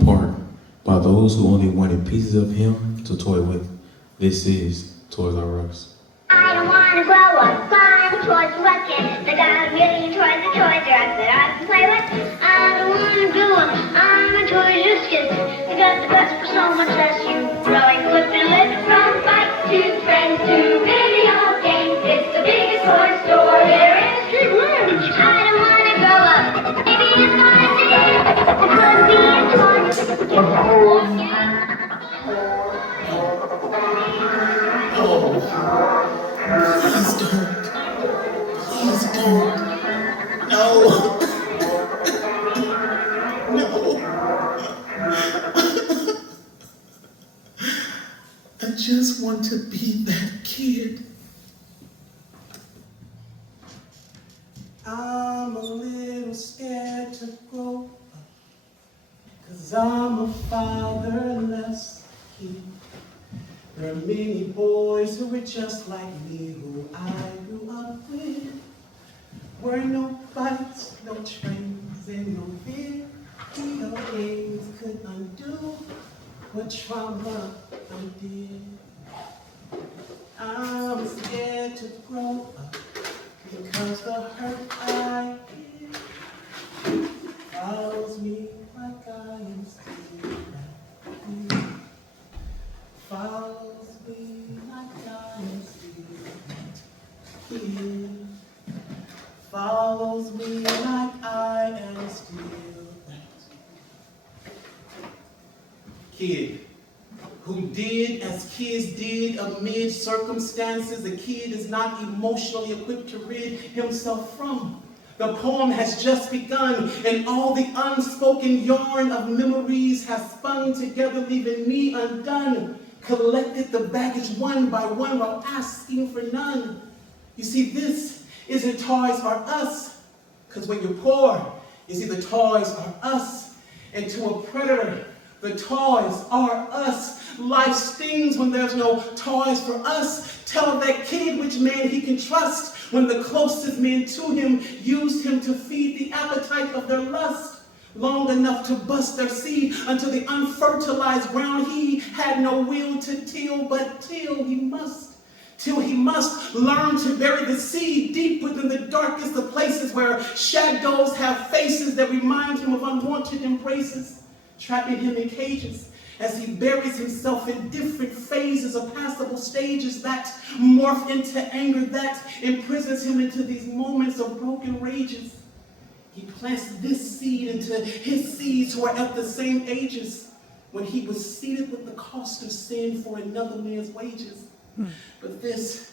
torn apart by those who only wanted pieces of him to toy with. This is Toys R Us. I don't want to grow up, climb towards the rocket. They got a million toys and toys that I can play with. I don't want to grow up, I'm a toy just kid. They got the best for so much less. You really clip and lift from bikes to friends to video games. It's the biggest toy store there is. I don't want to grow up, maybe it's what I did. It could be a toy. Please don't. Please don't. No. No. I just want to be that kid. I'm a little scared to grow up, 'cause I'm a fatherless kid. There are many boys who were just like me, who I grew up with. Were no bikes, no trains, and no video games could undo what trauma undid. I'm scared to grow up, because the hurt I hear follows me like I am still back here. Follows me like I am still here. Follows me like I am still back. Kid who did as kids did amid circumstances the kid is not emotionally equipped to rid himself from. The poem has just begun, and all the unspoken yarn of memories has spun together, leaving me undone. Collected the baggage one by one while asking for none. You see, this isn't Toys R Us, because when you're poor, you see, the toys are us. And to a predator, the toys are us. Life stings when there's no toys for us. Tell that kid which man he can trust when the closest men to him used him to feed the appetite of their lust. Long enough to bust their seed until the unfertilized ground he had no will to till, but till he must learn to bury the seed deep within the darkest of places where shadows have faces that remind him of unwanted embraces, trapping him in cages as he buries himself in different phases of passable stages that morph into anger that imprisons him into these moments of broken rages. He plants this seed into his seeds who are at the same ages when he was seated with the cost of sin for another man's wages. But this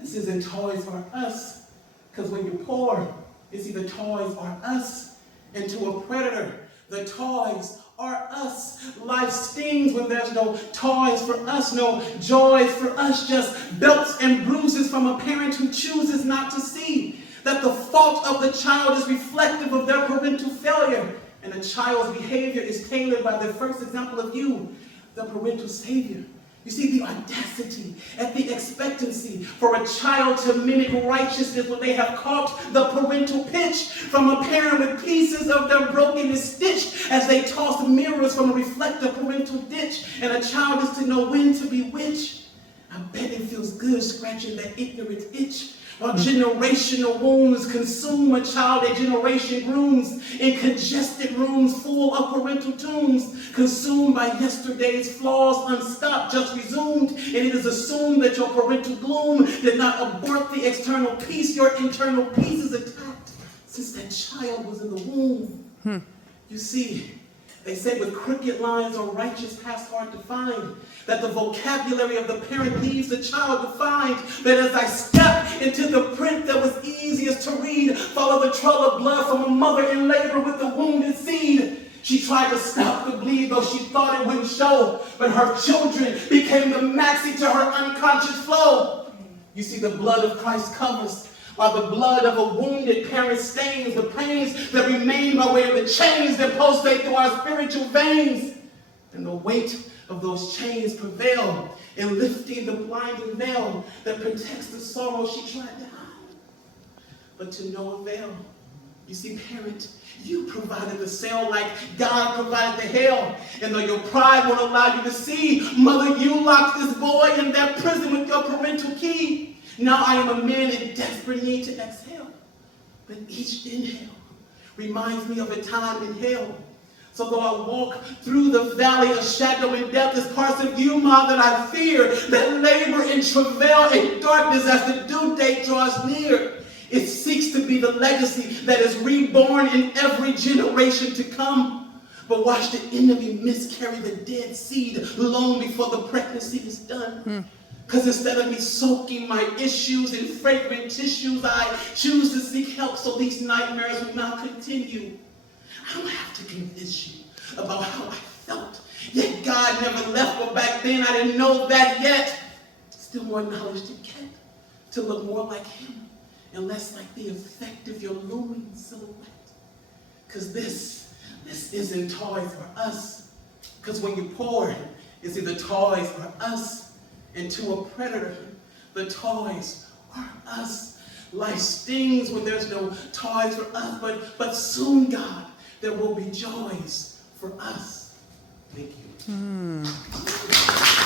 isn't Toys R Us, because when you're poor, you see, the toys are us. And to a predator, the toys are us. Life stings when there's no toys for us, no joys for us, just belts and bruises from a parent who chooses not to see that the fault of the child is reflective of their parental failure, and a child's behavior is tailored by their first example of you, the parental savior. You see, the audacity and the expectancy for a child to mimic righteousness when they have caught the parental pinch from a parent with pieces of their brokenness stitched as they toss mirrors from a reflective parental ditch, and a child is to know when to be which. I bet it feels good scratching that ignorant itch. While generational wounds consume a child, a generation grooms in congested rooms full of parental tombs, consumed by yesterday's flaws, unstopped, just resumed, and it is assumed that your parental gloom did not abort the external peace. Your internal peace is attacked since that child was in the womb. You see, they say with crooked lines or righteous paths hard to find, that the vocabulary of the parent leaves the child to find that as I step into the print that was easiest to read, follow the trail of blood from a mother in labor with a wounded seed. She tried to stop the bleed, though she thought it wouldn't show, but her children became the maxi to her unconscious flow. You see, the blood of Christ covers, while the blood of a wounded parent stains the pains that remain by way of the chains that pulsate through our spiritual veins. And the weight of those chains prevail in lifting the blinding veil that protects the sorrow she tried to hide, but to no avail. You see, parent, you provided the cell like God provided the hell. And though your pride won't allow you to see, mother, you locked this boy in that prison with your parental key. Now I am a man in desperate need to exhale. But each inhale reminds me of a time in hell. So though I walk through the valley of shadow and death, there's parts of you, Ma, that I fear, that labor in travail and darkness as the due date draws near. It seeks to be the legacy that is reborn in every generation to come. But watch the enemy miscarry the dead seed long before the pregnancy is done. Because instead of me soaking my issues in fragrant tissues, I choose to seek help so these nightmares will not continue. I don't have to convince you about how I felt. Yet God never left, but back then I didn't know that yet. Still more knowledge to get, to look more like him and less like the effect of your looming silhouette. Because this isn't toys for us. Because when you pour, it's either toys or us. And to a predator, the toys are us. Life stings when there's no toys for us, but soon, God, there will be joys for us. Thank you.